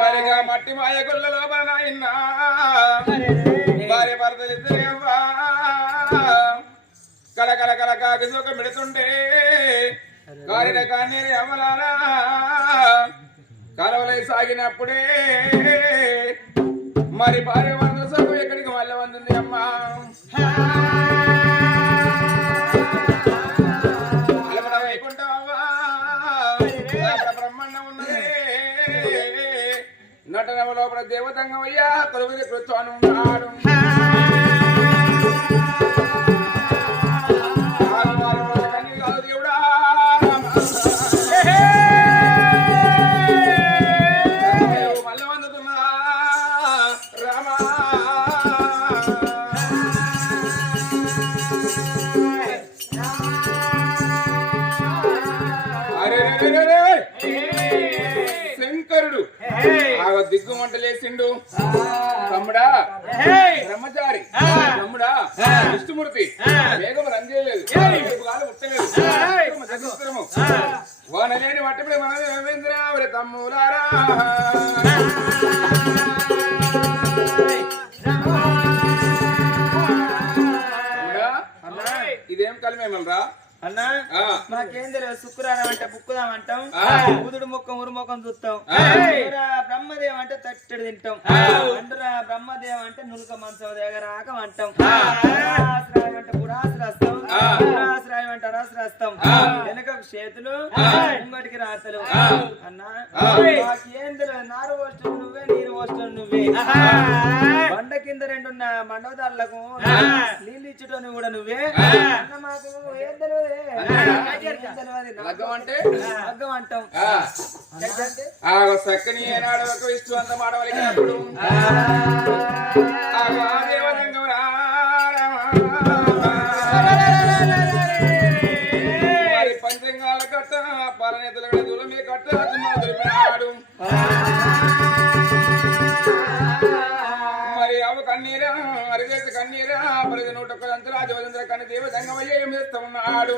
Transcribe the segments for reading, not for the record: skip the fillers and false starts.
మరిగా మట్టి మాయ గుళ్ళ లోపల నాయన భార్య భర్తలిద్దరేవ్వా కలకల కల కాకి సుఖం పెడుతుంటే కారిన కాన్నీరు అమలారా కలవలై సాగినప్పుడే మరి భార్య భర్త సుఖం ఎక్కడికి మళ్ళీ వంది అమ్మా అలపడ వైకుంఠమవ్వా బ్రహ్మాండం ఉన్నదే నటనవ లోపల దేవతంగమయ్యా కొలువుది కృత్వాను ఉన్నాడు దేవుడా మళ్ళీ వందుతున్నా రామా శంకరుడు దిగ్గుమంటలేసిండు తమ్ముడా బ్రహ్మచారి తమ్ముడా విష్ణుమూర్తి వేగం రంజేయలేదు ముట్టలేదు వానలేని వట్టిపడి మన రవీంద్ర తమ్ములారా ఇదేం కలిమేమరా అన్నా మాకేం తెలియదు శుక్రవారం అంటే బుక్కుదాం అంటాం బుధుడు ముఖం ఉరు ముఖం చూస్తాం బ్రహ్మదేవం అంటే తట్టెడు తింటాం అంటురా బ్రహ్మదేవం అంటే నులుక మంచం దగ్గర రాకం అంటాం ఆశ్రాయం అంటే పురాశ్రాస్తాం ఆశ్రాయం అంటే అరాశ్రాస్తాం వెనక చేతులు ముంగటికి రాతలు అన్నా మాకేం తెలియదు నారు పోస్టం నువ్వే నీరు పోస్టం నువ్వే బండ కింద రెండు మండవదారులకు నీళ్ళు ఇచ్చటోని కూడా నువ్వే అన్న మాకు ఏం తెలియదు చక్కని ఏనాడు ఒక విష్ణు అంత మాడవలిగినప్పుడు మరి పంచంగాల కట్ట పరనేతల దూరం మీద కట్ట దొరికినాడు మరి అవ కన్నీరా అరిదేశ కన్నీరా పరిధి 101 రాజవజేంద్ర కన్ని దేవతంగమయ్య ఏం చేస్తా ఉన్నాడు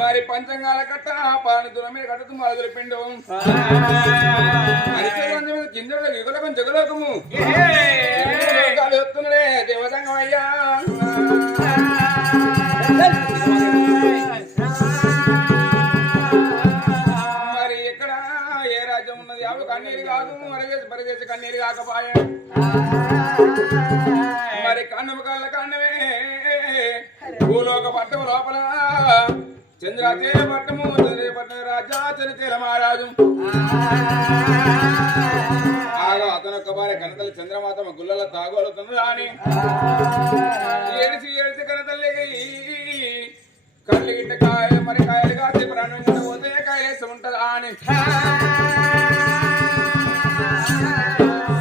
మరి పంచంగాల కట్ట పాని దూరం మీద కట్టదు మొదలు పిండు కింద యుగలకం జగలోకము వస్తున్నాడే దేవతంగమయ్యా మరి ఎక్కడ ఏ రాజ్యం ఉన్నది అవి కన్నీరు కాదు పరిదేశ కన్నీరు కాకపోయా మరి కన్నము కాళ్ళ కన్నమే భూలోక పట్టము లోపల చంద్రాతేల పట్టము చంద్రపట్నం రాజా చరితేల మహారాజు ఆగా అతనొక్క భార్య కనతల్లి చంద్రమాతమ్మ గుళ్ళలో తాగోలుతున్నది అని ఏడిసి ఏడిసి కనతల్లికి కళ్ళు గిట్ట కాయలు మరి కాయలు కాసి ప్రాణం పోతే కాయలేసి ఉంటదా అని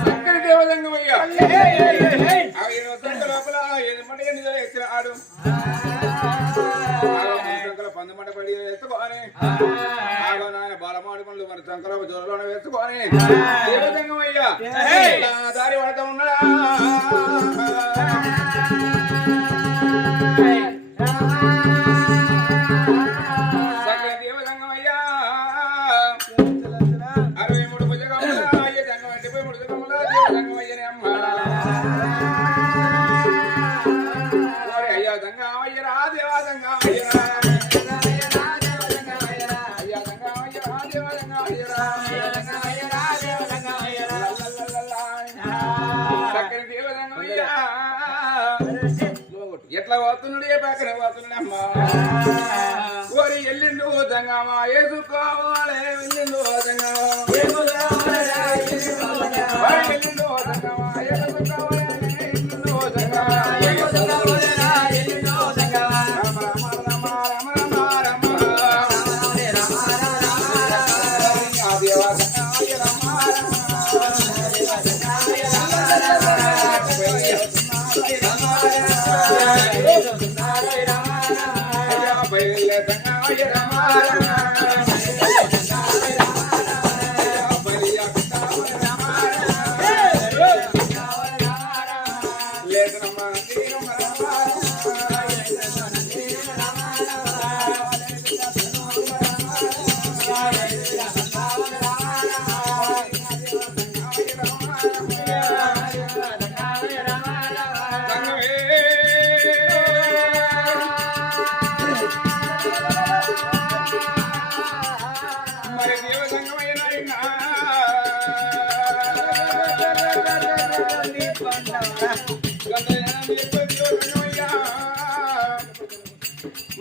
చక్కని దేవదంగమయ్యా లోపల ఆడు పందమంట పడి వేసుకొని నాయన బాలమాడి పనులు మరి చంకల జ్వరంలో వేసుకొని దేవదంగమయ్యా దారి పడతా ఉన్నాడా సకల దేవదంగమయ్యా 63 భుజగముల అయ్య దంగం అంటే 3 భుజగముల దేవదంగమయ్యనే అమ్మ అయ్యా దంగమయ్యరా దేవదంగమయ్యరా ఎట్లా పోతున్నాడు ఏ పక్కన పోతున్నాడు అమ్మా ఓరి ఎల్లిండు దంగమా ఏసుకోవాలి ఎల్లిండు దంగమా ఎల్లిండు దంగమా ఏసుకోవాలి ఎల్లిండు దంగమా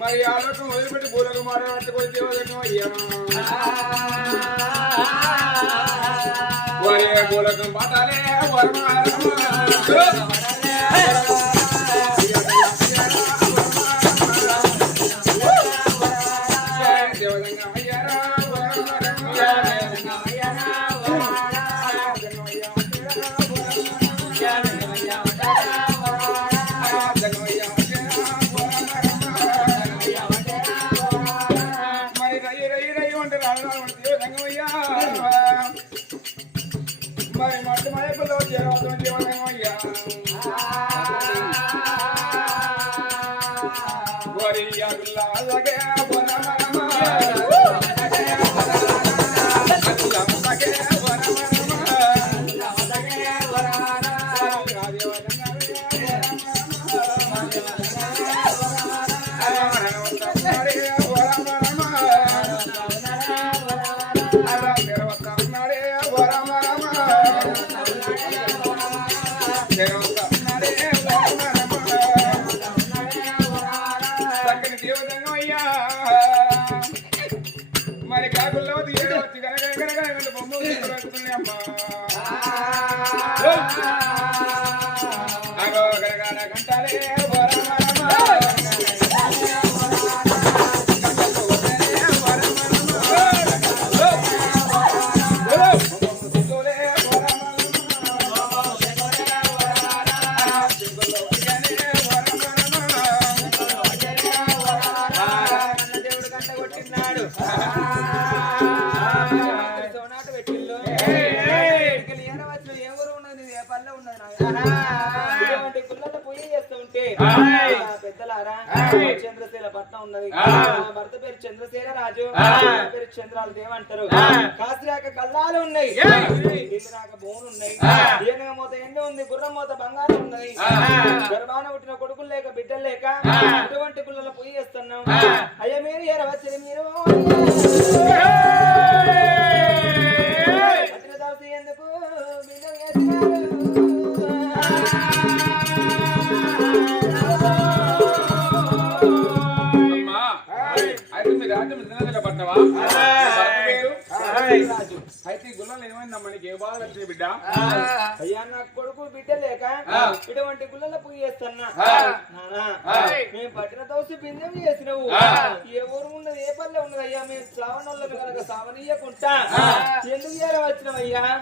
మరి ఆలోచన వదిలిపెట్టి పూలకు మారేట్టుకొని దేవదన్నమయ్యా వరే పూలకు మాటాలే మరి మట్టి మయకులో జీవనం జీవనమయ్యా వరియాలగే మరి కాకుల్లో తీయడం వచ్చి కనుక బొమ్మ అమ్మా అగో గనగాన కంటాలే పెద్దలారా చంద్రశీల పట్నం ఉన్నది భర్త పేరు చంద్రశీల రాజు పేరు చంద్రాలు దేవంటారు కాసిరాక కళ్ళాలు ఉన్నాయి రాక భూములు ఉన్నాయి ఏనుగ మూత ఎండు ఉంది గుర్రం మూత బంగారం ఉన్నది గర్భాన పుట్టిన కొడుకులు లేక బిడ్డలు లేక ఇటువంటి పిల్లలు పొయ్యి చేస్తున్నాం అయ్యా మీరు ఎరవచ్చని మీరు అట్ల దాసి ఎందుకు బిడ్డ అయితే గుళ్ళలో ఏమైందమ్మా నీకు ఏ బాధ వచ్చింది బిడ్డ అయ్యా నా కొడుకు బిడ్డ లేక ఇటువంటి గుళ్ళలో పూజ చేస్తున్నా మేము పట్టిన దోసి బిందెం చేసినవు ఏ ఊరు ఉన్నది ఏ పల్లె ఉన్నది అయ్యా మేము సావనోళ్ళకి కనుక సావనీయకుంటా ఎందుకు చేయాలి వచ్చినవయ్యా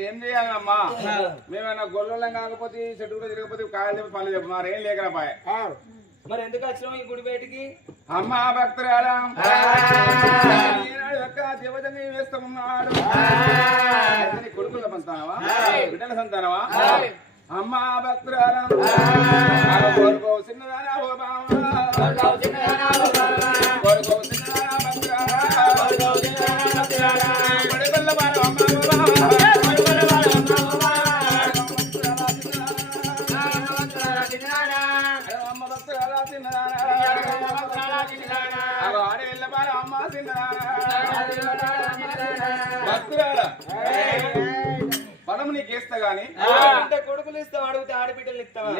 ఏం చేయాలమ్మా మేమైనా గొల్లం కాకపోతే చెట్టు కూడా తిరగకపోతే కాయలు చెప్పి పనులు చెప్పు మరేం లేకరాపాయ మరి ఎందుకు వచ్చినావు ఈ గుడి బయటికి అమ్మా భక్తురాలా యొక్క దేవతని వేస్తామన్నాడు కొడుకుల సంతానవా బిడ్డల సంతానవా అమ్మా భక్తురాలా కొడుకో చిన్నదానా ఓ కొడుకో చిన్నదానా భక్తురాలా కొడుకుల బాల అమ్మ పడము నీకు ఇస్తా గాని కొడుకులు ఇస్తావు అడిగితే ఆడబిడ్డలు ఇస్తావా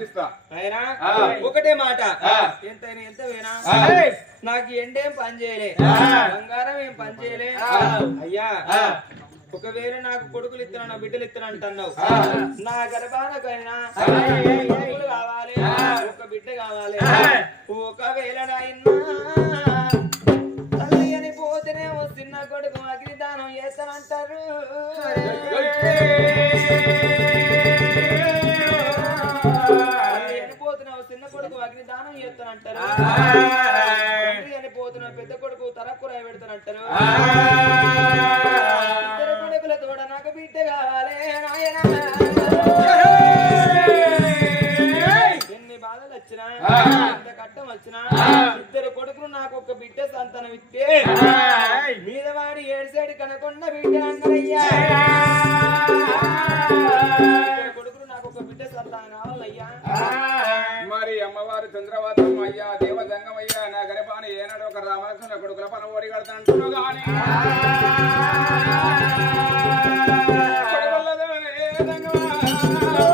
ఇస్తా ఒకటే మాట ఎంతైనా ఎంత వేనా నాకు ఎండేం పని చేయలే బంగారం ఏం పని చేయలే అయ్యా ఒకవేళ నాకు కొడుకులు ఇస్తున్నా నా బిడ్డలు ఇస్తున్నా అంటున్నావు నా గర్భానకైనా కొడుకులు కావాలి ఒక బిడ్డ కావాలి ఒకవేళ తల్లి అని పోతేనే చిన్న కొడుకు అగ్నిదానం చేస్తానంటారు పోతున్నావు చిన్న కొడుకు అగ్నిదానం చేస్తానంటారు అని పోతున్నావు పెద్ద కొడుకు తరక్కురాయి పెడతానంటారు ఇద్దరు కొడుకుల తోడ నాకు బిడ్డ కావాలి నాయనా ఎన్ని బాధలు వచ్చినా ఎంత కట్టం వచ్చినా ఇద్దరు కొడుకులు నాకు ఒక బిడ్డ సంతానం ఇస్తే మీద వాడి ఏడ్సేడు కనకొండ బిడ్డ అన్నారయ్యా కొడుకులు నాకు ఒక బిడ్డ సంతానం కావాలయ్యా మరి అమ్మవారు చంద్రవాతం అయ్యా దేవదంగం అయ్యా నా గర్భాన్ని ఏనాడు ఒక రామలక్ష్మణ కొడుకుల పని ఓడి కడతానంటున్నావు కానీ కొడుకుల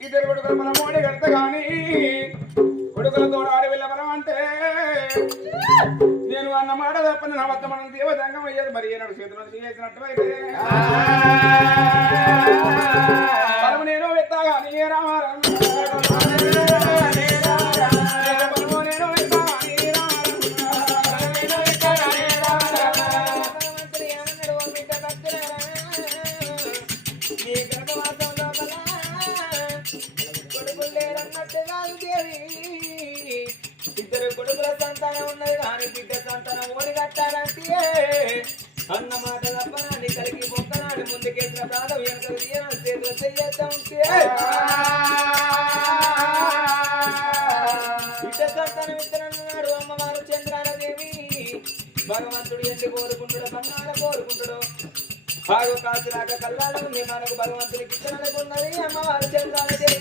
ఇద్దరు కొడుకుల బలం మోడి కడత గాని కొడుకులతో ఆడవిల్ల బలం అంటే నేను అన్న మాట తప్పని నా వద్ద మనం దేవతంగం అయ్యేది మరి ఏనాడు చేతిలో చేసినట్టు అయితే బలం నేను వెత్తాగా నీ రామారం ఇద్దరు కొడుకుల సంతానం ఉన్నది కానీ బిడ్డ సంతానం ఓడి కట్టాలంటే అన్న మాట తప్పనాన్ని కలిగి మొక్కనాడు ముందుకేసిన ప్రాణం వెనుక చేతులు చెయ్యేస్తా ఉంటే బిడ్డ సంతానం ఇద్దరన్నాడు అమ్మవారు చంద్రాలదేవి భగవంతుడు ఎందుకు కోరుకుంటాడు బంగారం కోరుకుంటాడు బాగు కాసులాగా కల్లాలు ఉంది మనకు భగవంతుడికి ఇచ్చినకున్నది అమ్మవారు చంద్రాలదేవి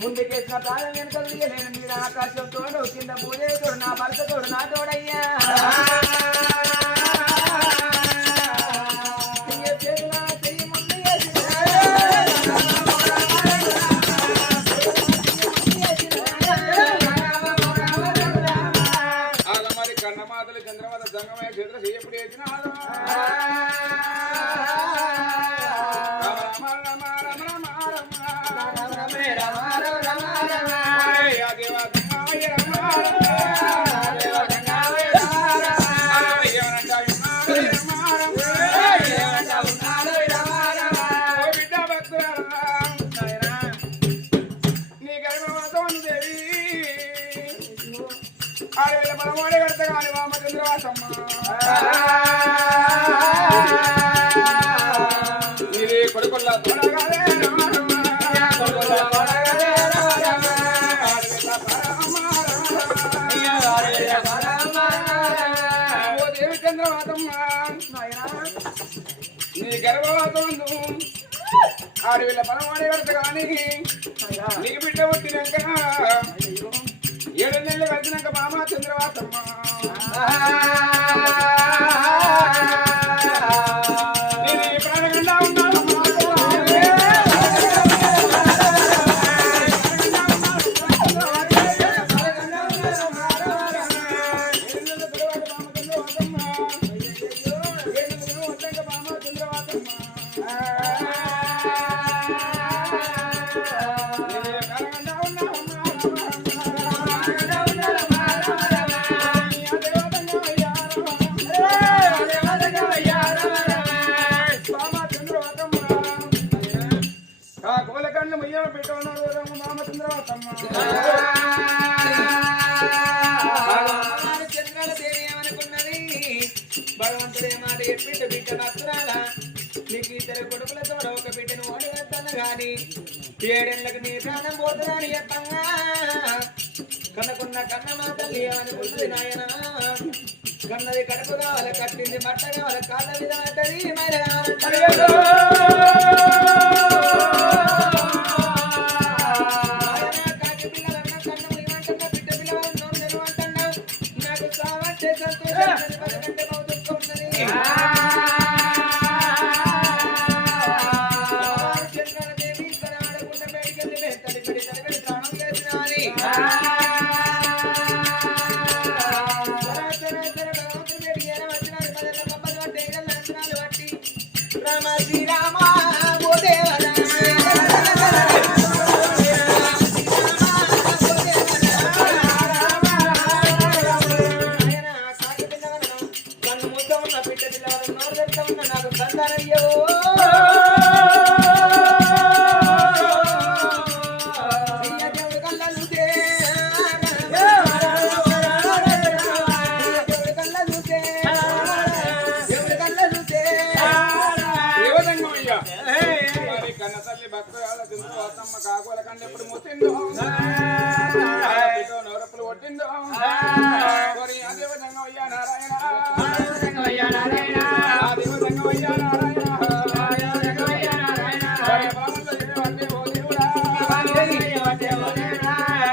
ముందుకేసిన ప్రాణం వెనుక తీయలేను మీరు ఆకాశం తోడు కింద పూజే తోడు నా భర్త తోడు నా తోడయ్యా మరి కన్నమాతలు చంద్రమాత సంగమయ్య చేతులు చేయప్పుడు వేసిన ఆడవిల్ల బలమోడి కడత కాని మామ చంద్రవాసమ్మ ఇది కొడుకుల్లా తోడగానే ఓ దేవి చంద్రవాసమ్మ నీ గర్భవాసం ఆడవిల్ల బలమోడి కడత కాని నీకు బిడ్డ పుట్టినాక 7 నెలలు వచ్చినాక మామ చంద్రవాసమ్మ నేను ప్రాణగండా ఉన్నాను కోలకన్ను మయ్య పెట్టమన్నాడు మామ చంద్రవాసమ్మ చంద్రాలదేవి ఏమనుకున్నది భగవంతుడే మాట చెప్పిండు బిడ్డ భక్తురాల నీకు ఇద్దరు కొడుకులతో ఒక బిడ్డను ఓడి వేస్తాను గాని 7 ఏళ్ళకి నీ ప్రాణం పోతుందని చెప్పంగా కన్నకున్న కన్న మాటలు ఏమనుకున్నది నాయన కన్నది కడుపు కావాలి కట్టింది బట్ట కావాలి కాళ్ళ మీద పడ్డది మైన కాకి పిల్లలన్నా కన్ను ఏమంటున్నా బిడ్డ పిల్లవాళ్ళు నోరు తెరవంటున్నావు నాకు సావంటే సంతోషం కంటే బౌద్ధ ఉన్నది చంద్రదేవి ఇక్కడ ఆడకుండా బయటికెళ్ళి తల్లి పెడి తల్లి ప్రాణం చేసినాని రామ శ్రీరామ ఓ దేవరా కన్ను ముద్ద ఉన్న బిడ్డ పిల్లవాడు చూసిందో నవరప్పులు కొట్టిందో మరి అదే విధంగా అయ్యా నారాయణ అదే విధంగా అయ్యా నారాయణ మరి బలములో ఏమంటే ఓ దేవుడా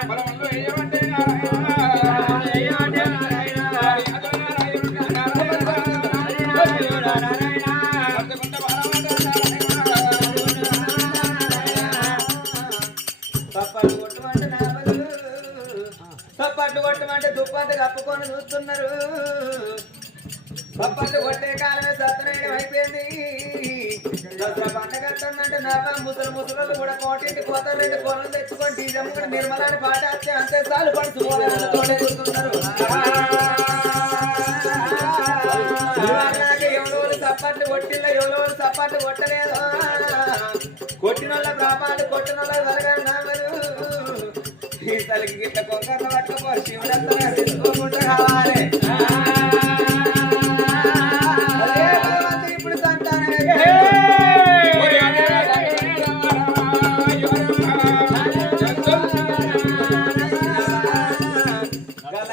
బలములో ఏమంటే పప్పట్లు కొట్టమంటే దుప్పట్లు కప్పుకొని చూస్తున్నారు. పప్పట్లు కొట్టే కాలమే సత్యనారాయణ అయిపోయింది. దసరా పండగ వస్తుందంటే నా ముసలు కూడా కోటింటి కోతరెడ్డి కొనలు తెచ్చుకొని డీజమ్మ కూడా నిర్మలాని పాట వస్తే అంతే చాలు పడుతున్నారు. ఎవరోళ్ళు చప్పట్లు కొట్టిల్లో ఎవరోళ్ళు చప్పట్లు కొట్టలేదు. కొట్టినోళ్ళ బ్రాహ్మణులు కొట్టినోళ్ళ జరగారు నామలు ఈ తలకి గిట్ల కొంగర్లు పట్టుకోపో శివుడంతా తెలుసుకోకుండా కావాలి. ఇప్పుడు సంతానమే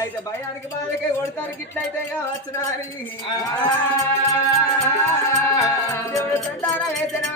అయితే భయానికి బాధకే కొడతానికి ఇట్లయితే వచ్చినారి దేవుడు సంతాన వేసిన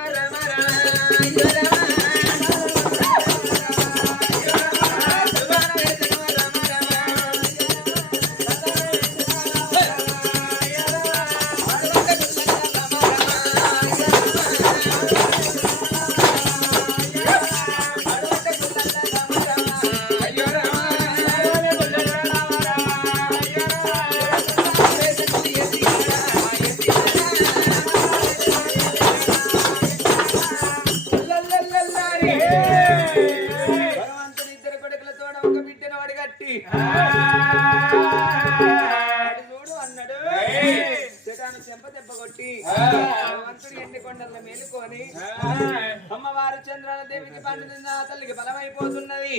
అమ్మవారు చంద్రాల దేవికి పండుగ తల్లికి బలమైపోతున్నది.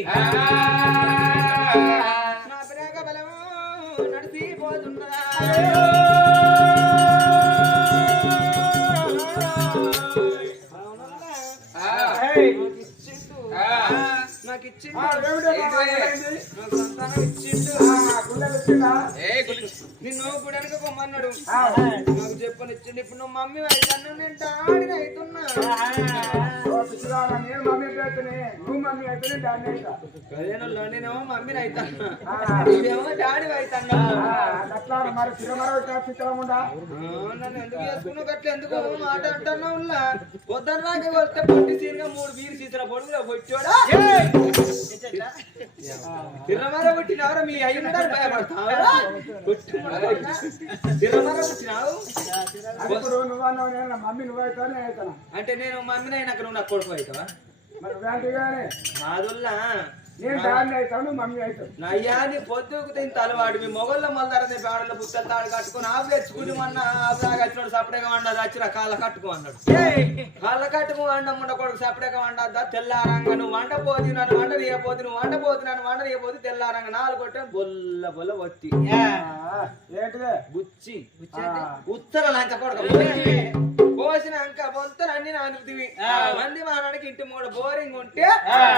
నా ప్రేమ బలము నడిచిపోతున్నదా నాకు ఇచ్చిండు నిన్ను గుడానికి పొమ్మన్నాడు. నాకు చెప్పనిచ్చిండు. ఇప్పుడు నువ్వు మమ్మీ అవుతాను నేను డాడీ అవుతున్నా. నేనేమో మమ్మీని అవుతాను నువ్వేమో డాడీ అవుతాను. నన్ను ఎందుకు చేసుకున్నావు అట్లా ఎందుకు మాట అంటున్నావు? పొద్దున్నాకే వస్తే పొట్టి సీన్గా 3 బీరు సీసల పొడుగులో వచ్చాడా తిరమర పుట్టినవరా మీ అయ్యున్నారు భయపడతావరా తిరమర పుట్టినావు అంటే నేను మమ్మీని అయినాక నువ్వు నాకు కొడుకు అవుతావా? మాదుల్లా నేను దాన్ని అవుతాను మమ్మీ అవుతాను నయ్యాన్ని పొద్దుకు తింత అలవాడు మీ మొగల్లో మళ్ళీ పేడల పుత్తలు తాడు కట్టుకుని ఆపు తెచ్చుకుని మొన్న ఆపుదాగచ్చినాడు సపరేగా వండదు వచ్చిన కాళ్ళ కట్టుకు అన్నాడు. కాళ్ళ కట్టుకు వండం ఉండకూడదు సపరేగా వండద్దా తెల్లారంగా నువ్వు వండపోతు నన్ను వండ నీయపోతు నువ్వు వండపోతు నన్ను వండ నీయపోతు తెల్లారంగా 4 కొట్టే బొల్ల బొల్ల ఒత్తి ఏంటిదే బుచ్చి ఉత్తర లంచ కొడక పోసినాక బొంతలు అన్ని నానుకుతివి. మంది మానానికి ఇంటి 3 బోరింగ్ ఉంటే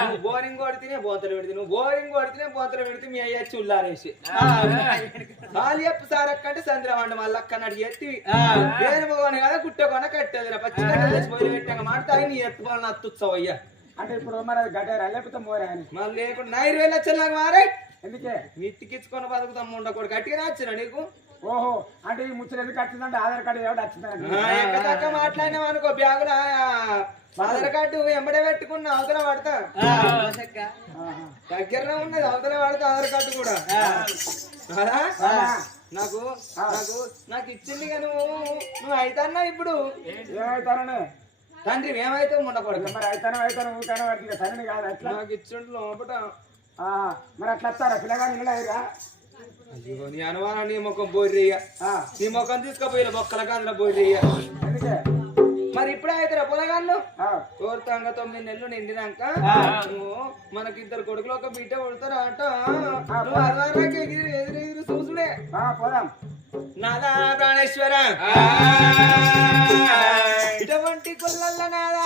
నువ్వు బోరింగ్ కొడితేనే బోతలు పెడితే నువ్వు బోరింగ్ కొడితేనే బోతలు పెడితే మీ అయ్యచ్చి ఉల్లారేసి బాల్యప్పు సారక్కంటే సంద్రమండ మళ్ళీ అక్కడి ఎత్తివి దేని పోగానే కదా కుట్టకొన కట్టేది పచ్చి పెట్టాక మాట్లాడి నీ ఎత్తుకోవాలని అత్తుచ్చావు అయ్యా. అంటే ఇప్పుడు మరి గడ్డారా లేకపోతే మోరా అని మళ్ళీ లేకుండా 9,000 లక్షలు నాకు మారే ఎందుకే మిత్తికిచ్చుకొని బతుకుతాం ఉండకూడదు గట్టిగా వచ్చిన నీకు. ఓహో అంటే ఈ ముచ్చట ఎందుకు వచ్చిందంటే ఆధార్ కార్డు ఎవరు ఎక్కడక్క మాట్లాడినావు అనుకో బ్యాగుల ఆధార్ కార్డు ఎంబడే పెట్టుకున్న అవతల పడతా దగ్గరనే ఉన్నది అవతల పడతా ఆధార్ కార్డు కూడా నాకు నాకు నాకు ఇచ్చింది కానీ నువ్వు అయితన్నా ఇప్పుడు ఏమైతాననే తండ్రి ఏమైతే ఉండకూడదు మరి అయితాను ఊతాను వాటికి సరైన కాదు అట్లా నాకు ఇచ్చిండు లోపట మరి అట్లా వస్తారా పిల్లగాని ఇలా అయ్యో నీ అనుమానం నీ ముఖం బోర్రయ్య నీ ముఖం తీసుకుపోయి బొక్కల కాదుల బోర్రయ్య ఎందుకే మరి ఇప్పుడే అవుతారా పొలగాళ్ళు కోరుతాంగ 9 నెలలు నిండినాక నువ్వు మనకి 2 కొడుకులు ఒక బిడ్డ కొడతారా అంట ఎదురు చూసుడే పోదాం నాదా ప్రాణేశ్వర ఇటువంటి కొల్లల్ల నాదా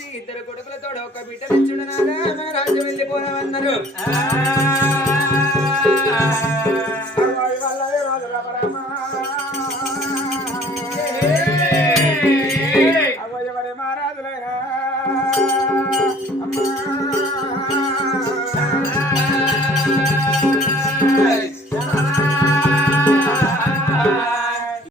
ఇచ్చి ఇద్దరు కొడుకులతో ఒక బిడ్డనిచ్చుడనాగా నా రాజ్యం వెళ్ళిపోదామన్నారు